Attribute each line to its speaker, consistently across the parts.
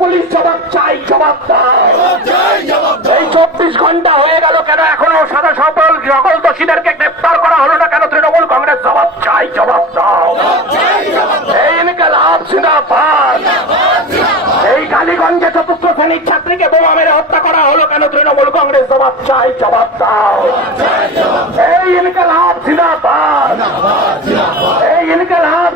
Speaker 1: Police জবাব চাই জবাব এই চব্বিশ ঘণ্টা হয়ে গেল কেন? এখনও সাদা সফল সকল দোষীদেরকে গ্রেপ্তার করা হলো না কেন? তৃণমূল কংগ্রেস জবাব চাই জবাব দাও। এই ইনকালাব জিন্দাবাদ। এই কালীগঞ্জে চতুর্থ শ্রেণির ছাত্রীকে বোমা মেরে হত্যা করা হলো কেন? তৃণমূল কংগ্রেস জবাব চাই জবাব দাও। এই ইনকালাব জিন্দাবাদ। এই ইনকালাব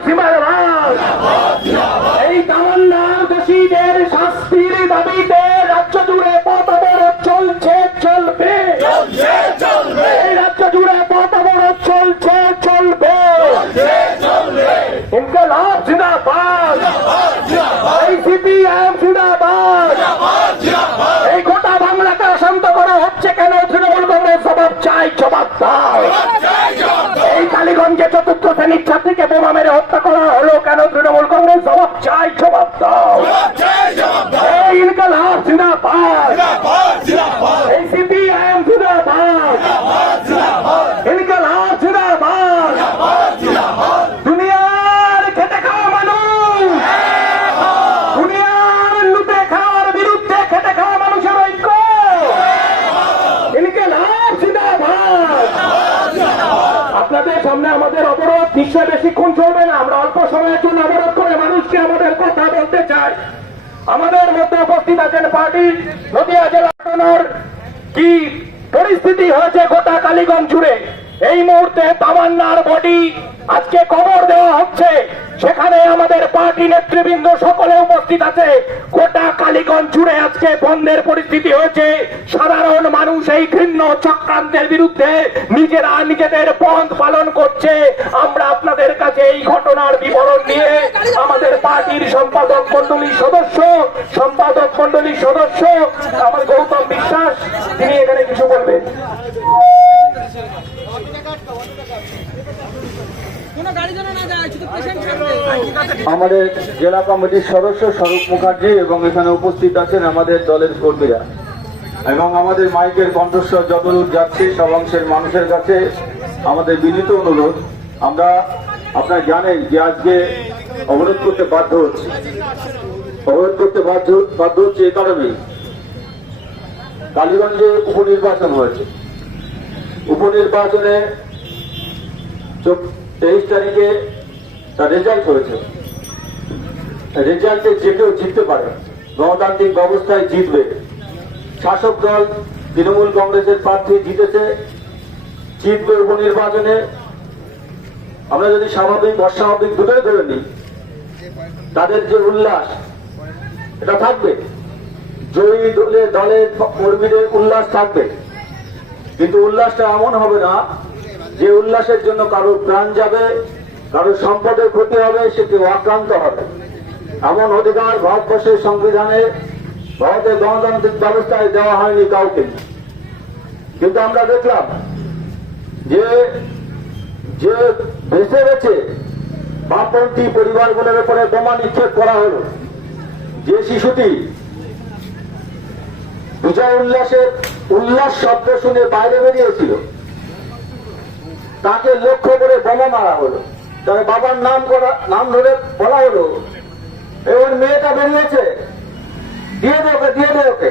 Speaker 1: চতুর্থ শ্রেণির ছাত্রীকে বোমা মেরে হত্যা করা হলো কেন তৃণমূল কংগ্রেস জবাব চাই জবাব দাও এই ইনকালাব জিন্দাবাদ এই সিপিআইএম জিন্দাবাদ ইনকালাব জিন্দাবাদ দুনিয়ার খেটে খাওয়া মানুষ দুনিয়ার লুটে খাওয়ার বিরুদ্ধে খেটে খাওয়া মানুষের ঐক্য ইনকালাব জিন্দাবাদ আপনাদের সামনে আমাদের অবরোধ নিশ্চয় বেশিক্ষণ চলবে না। আমরা অল্প সময়ের জন্য অবরোধ করে মানুষকে আমাদের কথা বলতে চাই। আমাদের মধ্যে উপস্থিত আছেন পার্টি, নদিয়া জেলা ঘটনার কি পরিস্থিতি হয়েছে গোটা কালীগঞ্জ জুড়ে? এই মুহূর্তে তামান্নার বডি আজকে কবর দেওয়া হচ্ছে, সেখানে আমাদের পার্টি নেতৃবৃন্দ সকলে উপস্থিত আছে। গোটা কালীগঞ্জ জুড়ে আজকে বন্ধের পরিস্থিতি হয়েছে। সাধারণ মানুষ এই ঘৃণ্য চক্রান্তের বিরুদ্ধে নিজেরা নিজেদের বন্ধ পালন করছে। আমরা আপনাদের কাছে এই ঘটনার বিবরণ নিয়ে আমাদের পার্টির সম্পাদক মন্ডলীর সদস্য, সম্পাদক মন্ডলীর সদস্য, আমার গৌতম বিশ্বাস, তিনি এখানে কিছু বলবেন
Speaker 2: কোনো গাড়ি যেন না যায় শুধু পেশেন্ট ছাড়বে
Speaker 3: আমাদের জেলা কমিটির সদস্য স্বরূপ মুখার্জি এবং এখানে উপস্থিত আছেন আমাদের দলের কর্মীরা। এবং আমাদের মাইকের কণ্ঠস্বর যতদূর যাচ্ছে, সব অংশের মানুষের কাছে আমাদের বিনীত অনুরোধ। আমরা আপনারা জানেন যে আজকে অবরোধ করতে বাধ্য হচ্ছে। অবরোধ করতে বাধ্য বাধ্য হচ্ছে এ কারণেই। কালীগঞ্জে উপনির্বাচন হয়েছে। উপনির্বাচনে তেইশ তারিখে তার রেজাল্ট হয়েছে। রেজাল্টে যে কেউ জিততে পারে, গণতান্ত্রিক ব্যবস্থায় জিতবে। শাসক দল তৃণমূল কংগ্রেসের প্রার্থী জিতেছে, জিতবে উপনির্বাচনে। আমরা যদি স্বাভাবিক, অস্বাভাবিক দুটোই ধরে নিই, তাদের যে উল্লাস, এটা থাকবে। জয়ী দলে দলের কর্মীদের উল্লাস থাকবে। কিন্তু উল্লাসটা এমন হবে না যে উল্লাসের জন্য কারোর প্রাণ যাবে কারোর সম্পদের ক্ষতি হবে সে কেউ আক্রান্ত হবে। এমন অধিকার ভারতবর্ষের সংবিধানে ভারতের গণতান্ত্রিক ব্যবস্থায় দেওয়া হয়নি কাউকে। কিন্তু আমরা দেখলাম যে যে ভেসে গেছে বামপন্থী পরিবারগুলোর উপরে বোমা নিক্ষেপ করা হলো। যে শিশুটি বিজয় উল্লাসের উল্লাস শব্দ শুনে বাইরে বেরিয়েছিল, তাকে লক্ষ্য করে বোমা মারা হলো। তার বাবার নাম করা, নাম ধরে বলা হলো। এবার মেয়েটা বেরিয়েছে। দিয়ে দে ওকে, দিয়ে দে ওকে।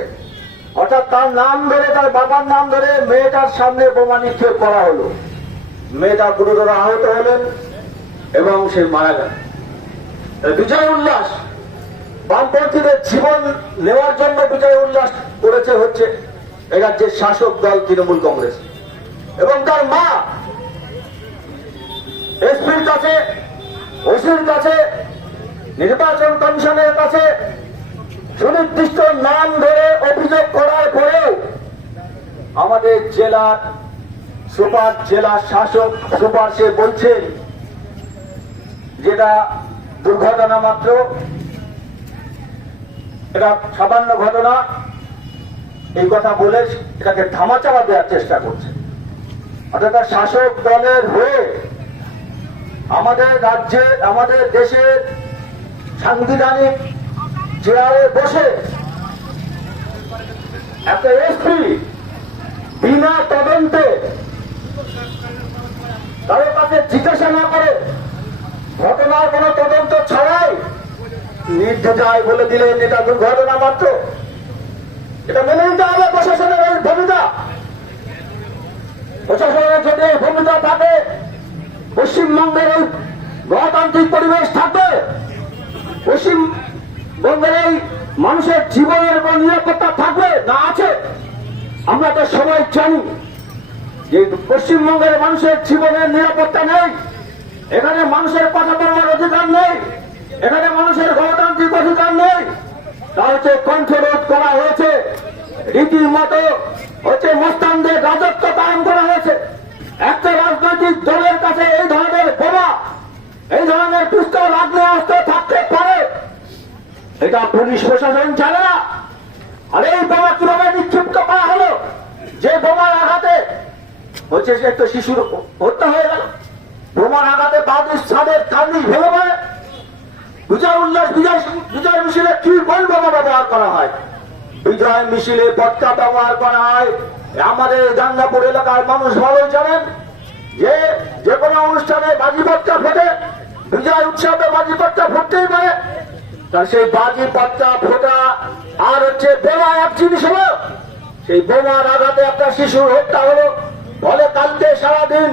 Speaker 3: অর্থাৎ তার নাম ধরে, তার বাবার নাম ধরে মেয়েটার সামনে বোমা নিক্ষেপ করা হলো। মেয়েটা গুরুতর আহত হলেন এবং সে মারা গেল। বিজয় উল্লাস, বামপন্থীদের জীবন নেওয়ার জন্য বিজয় উল্লাস করেছে হচ্ছে এই রাজ্যের শাসক দল তৃণমূল কংগ্রেস। এবং তার মা এসপির কাছে, ওসির কাছে, নির্বাচন কমিশনের কাছে সুনির্দিষ্ট নাম ধরে অভিযোগ করার পরেও আমাদের জেলার সুপার জেলা শাসক সুপার সে বলছেন যেটা দুর্ঘটনা মাত্র, এটা সামান্য ঘটনা, এই কথা বলে এটাকে ধামাচাপা দেওয়ার চেষ্টা করছে। অর্থাৎ শাসক দলের হয়ে আমাদের রাজ্যে, আমাদের দেশের সাংবিধানিক চেয়ারে বসে একটা এসপি বিনা তদন্তে কারও কাছে জিজ্ঞাসা না করে ঘটনার কোনো তদন্ত ছাড়াই নির্দ্বিধায় বলে দিলেন এটা দুর্ঘটনা মাত্র। এটা মেনে নিতে হবে প্রশাসনের ভূমিকা। প্রশাসনের যদি ভূমিকা থাকে পশ্চিমবঙ্গের এই গণতান্ত্রিক পরিবেশ থাকবে। পশ্চিমবঙ্গের এই মানুষের জীবনের কোন নিরাপত্তা থাকবে না আছে? আমরা তো সবাই জানি যে পশ্চিমবঙ্গের মানুষের জীবনের নিরাপত্তা নেই। এখানে মানুষের কথা বলার অধিকার নেই। এখানে মানুষের গণতান্ত্রিক অধিকার নেই। তা হচ্ছে কণ্ঠরোধ করা হয়েছে। রীতিমতো হচ্ছে মস্তানদের রাজত্ব কায়েম করা হয়েছে। এই ধরনের পিস্তল আগ্নেয়াস্ত্র থাকতে পারে। এটা পুলিশ প্রশাসন জানে না। আর এই বোমা কীভাবে নিক্ষিপ্ত করা হলো? যে বোমার আঘাতে হচ্ছে সে একটা শিশুর হত্যা হয়ে গেল। বোমার আঘাতে বাদির সাদের কান্দি ভেঙে পড়ে। বিজয় উল্লাস, বিজয় বিজয় মিছিলে কি কোন বোমা ব্যবহার করা হয়? বিজয় মিছিলে পটকা ব্যবহার করা হয়। আমাদের গাঙ্গাপুর এলাকার মানুষ ভালো জানেন যে যে কোনো অনুষ্ঠানে বাজি পটকা ফোটে বিজয় উৎসবে বাজি পটকা ফুটতেই পারে। তার সেই বাজি পটকা ফোটা আর হচ্ছে বোমা এক জিনিস হলো, সেই বোমার আঘাতে একটা শিশুর হত্যা হলো। ফলে কালকে সারাদিন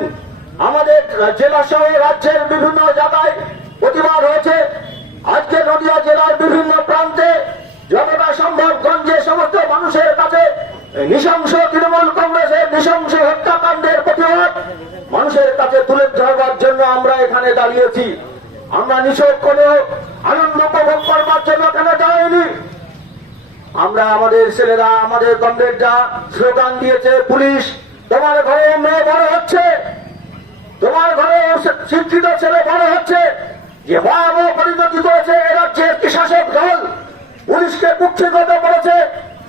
Speaker 3: আমাদের জেলা সহ রাজ্যের বিভিন্ন জায়গায় প্রতিবাদ হয়েছে। আজকে নদিয়া জেলার বিভিন্ন প্রান্তে যতটা সম্ভব গঞ্জে সমস্ত মানুষের কাছে নৃশংস তৃণমূল কংগ্রেসের নৃশংস হত্যাকাণ্ডের প্রতিবাদ। মানুষের কাছে তুলে ধরবার জন্য আমরা এখানে দাঁড়িয়েছি। আমরা নিছক কোনো আনন্দ উপভোগ করবার জন্য এখানে যাইনি। আমরা আমাদের ছেলেরা, আমাদের কমরেডরা স্লোগান দিয়েছে, পুলিশ, তোমার ঘরে মেয়ে বড় হচ্ছে। তোমার ঘরে শিক্ষিত ছেলে বড় হচ্ছে। যে ভয়াবহ পরিণতি করেছে এ রাজ্যের একটি শাসক দল। পুলিশকে কুক্ষিগত করেছে,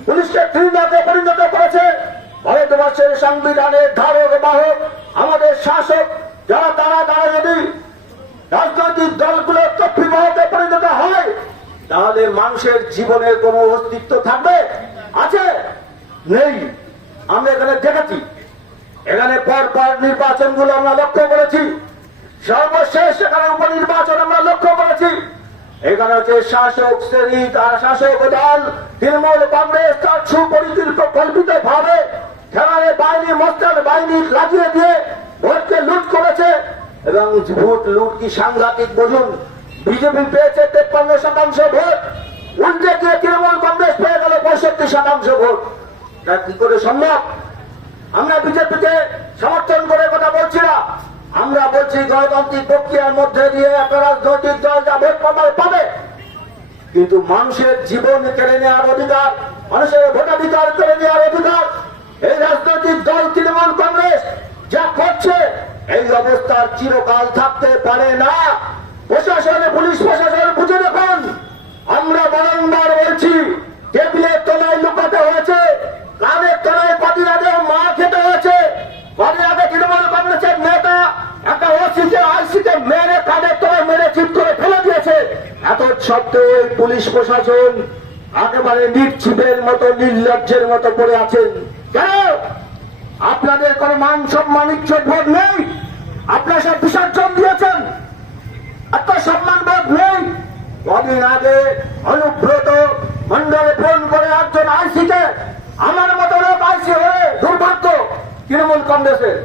Speaker 3: পুলিশকে ঘৃণাতে পরিণত করেছে। ভারতবর্ষের সংবিধানের ধারক বাহক আমাদের শাসক, যারা তারা তারা যদি রাজনৈতিক দলগুলো কর্তৃপক্ষে পরিণত হয়, তাহলে মানুষের জীবনের কোনো অস্তিত্ব থাকবে? আছে? নেই। আমরা এখানে দেখেছি। এখানে পর পর নির্বাচনগুলো আমরা লক্ষ্য করেছি। সর্বশেষ এখানে উপনির্বাচন আমরা লক্ষ্য করেছি। এখানে হচ্ছে শাসক শ্রেণি, তার শাসক দল, তৃণমূল কংগ্রেস তার সুপরিকল্পিত ভাবে খেলারে বাহিনী, মোস্তান বাহিনী লাগিয়ে দিয়ে ভোটকে লুট করেছে এবং ভোট লুট কি সাংঘাতিক বুঝুন। বিজেপি পেয়েছে তেপ্পান্ন শতাংশ ভোট। উল্টে গিয়ে তৃণমূল কংগ্রেস পেয়ে গেল পঁয়ষট্টি শতাংশ ভোট। তা কি করে সম্ভব? আমরা বিজেপিকে সমর্থন করে কথা বলছি না। আমরা বলছি গণতান্ত্রিক প্রক্রিয়ার মধ্যে দিয়ে একটা রাজনৈতিক দল যা ভোট পাবার পাবে। কিন্তু মানুষের জীবন কেড়ে নেওয়ার অধিকার, মানুষের ভোটাধিকার কেড়ে নেওয়ার অধিকার এই রাজনৈতিক দল তৃণমূল কংগ্রেস যা করছে, এই অবস্থার চিরকাল থাকতে পারে না। প্রশাসনে, পুলিশ প্রশাসন, বুঝে দেখুন। আমরা বারংবার বলছি, টেবিলের তলায় লুকাতে হয়েছে, কানের তলায় কদিন আগে মা খেতে হয়েছে। কদিন আগে তৃণমূল কংগ্রেসের নেতা, একটা ওসিকে, আইসিকে মেরে কানের তলায় মেরে চিপ করে ফেলে দিয়েছে। এত সত্ত্বেও পুলিশ প্রশাসন একেবারে নির্চিপের মতো, নির্লজ্জের মতো পড়ে আছেন। আপনাদের কোনো মান সম্মান ইচ্ছুক বোধ নেই? আপনারা সব বিসর্জন দিয়েছেন। এত সম্মান, বোধ নেই? কদিন আগে অনুব্রত মন্ডলে ফোন করে একজন আইসিকে, আমার মতো লোক আইসি হয়ে দুর্ভাগ্য তৃণমূল কংগ্রেসের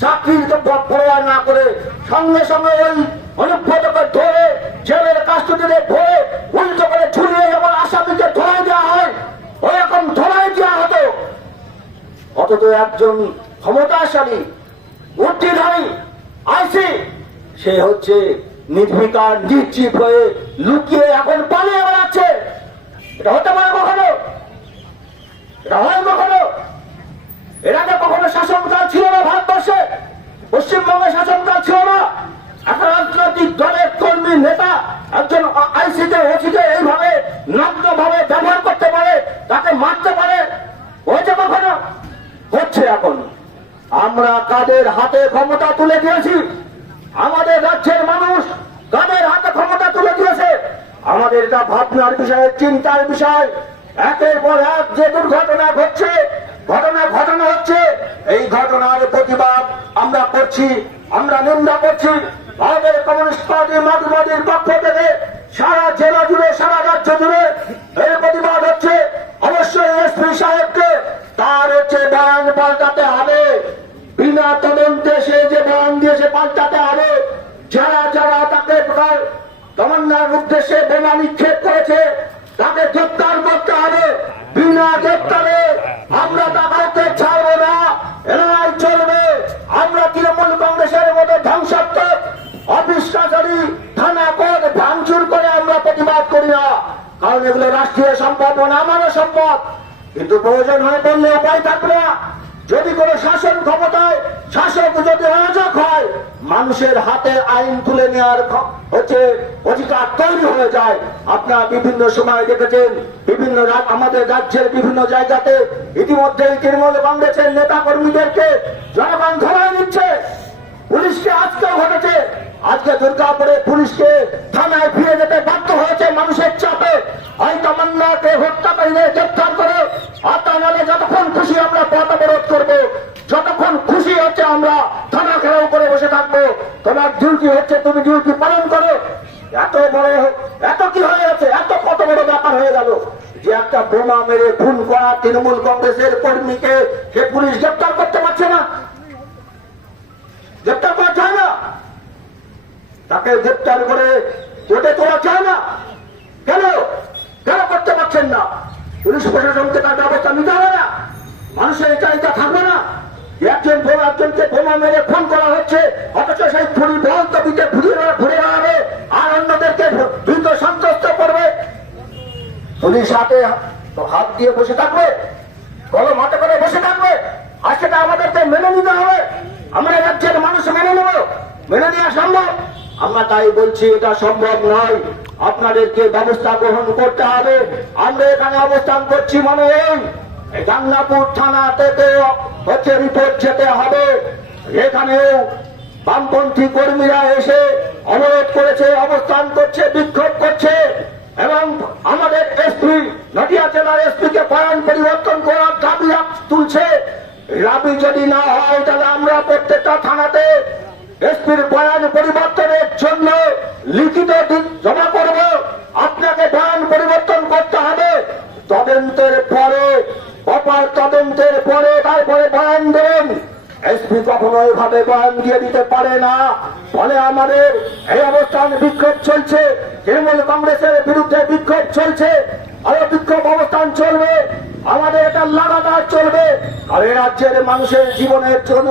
Speaker 3: চাকরি পড়া না করে সঙ্গে সঙ্গে ওই অনুব্রতকে একজন ক্ষমতাশালী, বুদ্ধিধারী, আইসি, সে হচ্ছে নির্বিকার নিশ্চিত হয়ে লুকিয়ে এখন পালিয়ে বেড়াচ্ছে। এটা হতে পারে কখনো? এটা হয় কখনো? আগে কখনো শাসনকাল ছিল না ভারতবর্ষে? পশ্চিমবঙ্গে শাসনকাল ছিল না? একটা রাজনৈতিক দলের কর্মী, নেতা, একজন আইসিতে ওসিকে এইভাবে নগ্ন ভাবে ব্যবহার করতে পারে, তাকে মারতে পারে হয়েছে কখনো হচ্ছে এখন আমরা কাদের হাতে ক্ষমতা তুলে দিয়েছি? আমাদের রাজ্যের মানুষ কাদের হাতে ক্ষমতা তুলে দিয়েছে? আমাদের এটা ভাবনার বিষয়, চিন্তার বিষয়, একের পর এক যে দুর্ঘটনা ঘটছে, ঘটনা ঘটনা হচ্ছে, এই ঘটনার প্রতিবাদ আমরা করছি, আমরা নিন্দা করছি। ভারতের কমিউনিস্ট পার্টি মার্কসবাদীর পক্ষ থেকে সারা জেলা জুড়ে, সারা রাজ্য জুড়ে এই প্রতিবাদ হচ্ছে। অবশ্যই এসপি সাহেবকে তার হচ্ছে বয়ান পাল্টাতে হবে। বিনা তদন্তে সে যে বয়ান দিয়েছে পাল্টাতে হবে, যারা যারা তাকে তমান্নার উদ্দেশ্যে বোমা নিক্ষেপ করেছে, তাকে গ্রেপ্তার করতে হবে। বিনা গ্রেপ্তারে আমরা তাদেরকে ছাড়বো না, এরাই চলবে। আমরা তৃণমূল কংগ্রেসের মতো ধ্বংসাত্মক অফিস কাছারি থানা পদ ভাঙচুর করে আমরা প্রতিবাদ করি না। কারণ এগুলো রাষ্ট্রীয় সম্পদ মানে আমারও সম্পদ। কিন্তু প্রয়োজন হয় বললে উপায় থাকবে না। যদি কোনো শাসন ক্ষমতায়, শাসক যদি অরাজক হয়, মানুষের হাতে আইন তুলে নেওয়ার হচ্ছে অধিকার তৈরি হয়ে যায়। আপনারা বিভিন্ন সময় দেখেছেন, বিভিন্ন আমাদের রাজ্যের বিভিন্ন জায়গাতে ইতিমধ্যেই তৃণমূল কংগ্রেসের নেতা কর্মীদেরকে জনগণ ধরায় নিচ্ছে পুলিশকে আজকেও ঘটেছে। আজকে দুর্গাপুরে পুলিশকে থানায় ফিরে যেতে বাধ্য হয়েছে মানুষের চাপে। ওই তামান্নাকে হত্যাকারীদের গ্রেপ্তার করে আর তা নাহলে যতক্ষণ খুশি আমরা পথ করব, যতক্ষণ খুশি হচ্ছে আমরা থানা ঘেরাও করে বসে থাকব। তোমার ডিউটি হচ্ছে, তুমি ডিউটি পালন করো? এত বড়, এত কি হয়ে গেছে, এত কত বড় ব্যাপার হয়ে গেল? যে একটা বোমা মেরে খুন করা তৃণমূল কংগ্রেসের কর্মীকে সে পুলিশ গ্রেপ্তার করতে পারছে না গ্রেপ্তার করা যায় না তাকে গ্রেপ্তার করে কোর্টে তোলা যায় না। কেন? কেন করতে পারছেন না? পুলিশ প্রশাসনকে তার ব্যবস্থা নিতে হবে না। মানুষের চাহিদা থাকবে না। একজন বোমা একজনকে বোমা মেরে ফোন করা হচ্ছে, অথচ সেই ফুলি বহন্ত দিকে ঘুরে ঘুরে বেড়াবে, আর অন্যদেরকে দ্রুত সন্তুষ্ট করবে। পুলিশ হাতে হাত দিয়ে বসে থাকবে, কলম হাতে করে বসে থাকবে, আর সেটা আমাদেরকে মেনে নিতে হবে। আমরা রাজ্যের মানুষ মেনে নেব। মেনে নেওয়া সম্ভব। আমরা তাই বলছি, এটা সম্ভব নয়। আপনাদেরকে ব্যবস্থা গ্রহণ করতে হবে। আমরা এখানে অবস্থান করছি মানে এই গাংনাপুর থানা থেকে হচ্ছে রিপোর্ট যেতে হবে। এখানেও বামপন্থী কর্মীরা এসে অবরোধ করেছে, অবস্থান করছে, বিক্ষোভ করছে এবং আমাদের এসপি, নদিয়া জেলার এসপি কে পরিবর্তন করার দাবি তুলছে। দাবি যদি না হয়, তাহলে আমরা প্রত্যেকটা থানাতে এসপির বয়ান পরিবর্তনের জন্য লিখিত জমা করব। আপনাকে বয়ান পরিবর্তন করতে হবে। তদন্তের পরে, অপার তদন্তের পরে তারপরে বয়ান দেবেন এসপি কখনো এভাবে বয়ান দিয়ে দিতে পারে না। ফলে আমাদের এই অবস্থান বিক্ষোভ চলছে। তৃণমূল কংগ্রেসের বিরুদ্ধে বিক্ষোভ চলছে। আরও বিক্ষোভ অবস্থান চলবে। আমাদের এটা লাগাতার চলবে। আর এই রাজ্যের মানুষের জীবনের জন্য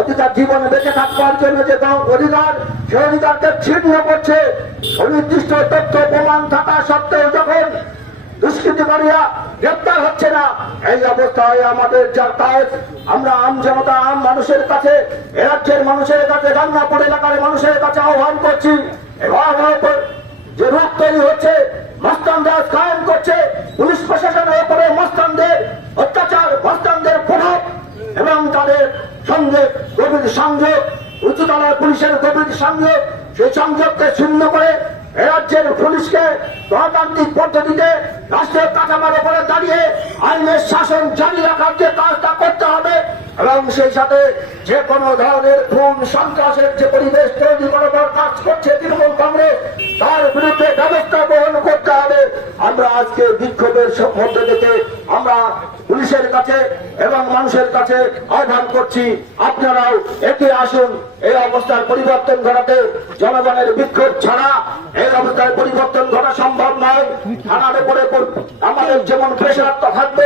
Speaker 3: অধিকার জীবনে বেঁচে থাকবার জন্য যে অধিকার, সে অধিকারকে ছিন্ন করছে। সুনির্দিষ্ট তথ্য প্রমাণ থাকা সত্ত্বেও যখন দুষ্কৃতিকারীরা গ্রেপ্তার হচ্ছে না, এই অবস্থায় আমাদের যা কাজ আমরা আম জনতা, আম মানুষের কাছে, এ রাজ্যের মানুষের কাছে রান্নাপুর এলাকার মানুষের কাছে আহ্বান করছি। যে রূপ তৈরি হচ্ছে মস্তান দাস কায়েম করছে। পুলিশ প্রশাসনের উপরে মস্তানদের অত্যাচার, মস্তানদের প্রভাব এবং তাদের সঙ্গে গভীর সংযোগ, উচ্চতলার পুলিশের গভীর সংযোগ, সেই সংযোগকে শূন্য করে রাজ্যের পুলিশকে গণতান্ত্রিক পদ্ধতিতে রাষ্ট্রের কাঠামার উপরে দাঁড়িয়ে আইনের শাসন জারি রাখার যে কাজটা করতে এবং সেই সাথে যে কোনো ধরনের খুন, সন্ত্রাসের যে পরিবেশ তৈরি করার কাজ করছে তৃণমূল কংগ্রেস, তার বিরুদ্ধে ব্যবস্থা গ্রহণ করতে হবে। আমরা আজকে বিক্ষোভের মধ্যে থেকে আমরা পুলিশের কাছে এবং মানুষের কাছে আহ্বান করছি, আপনারাও একে আসুন, এই অবস্থার পরিবর্তন ঘটাতে। জনগণের বিক্ষোভ ছাড়া এই অবস্থার পরিবর্তন ঘটা সম্ভব নয়। থানার উপরে আমাদের যেমন প্রেশার থাকবে।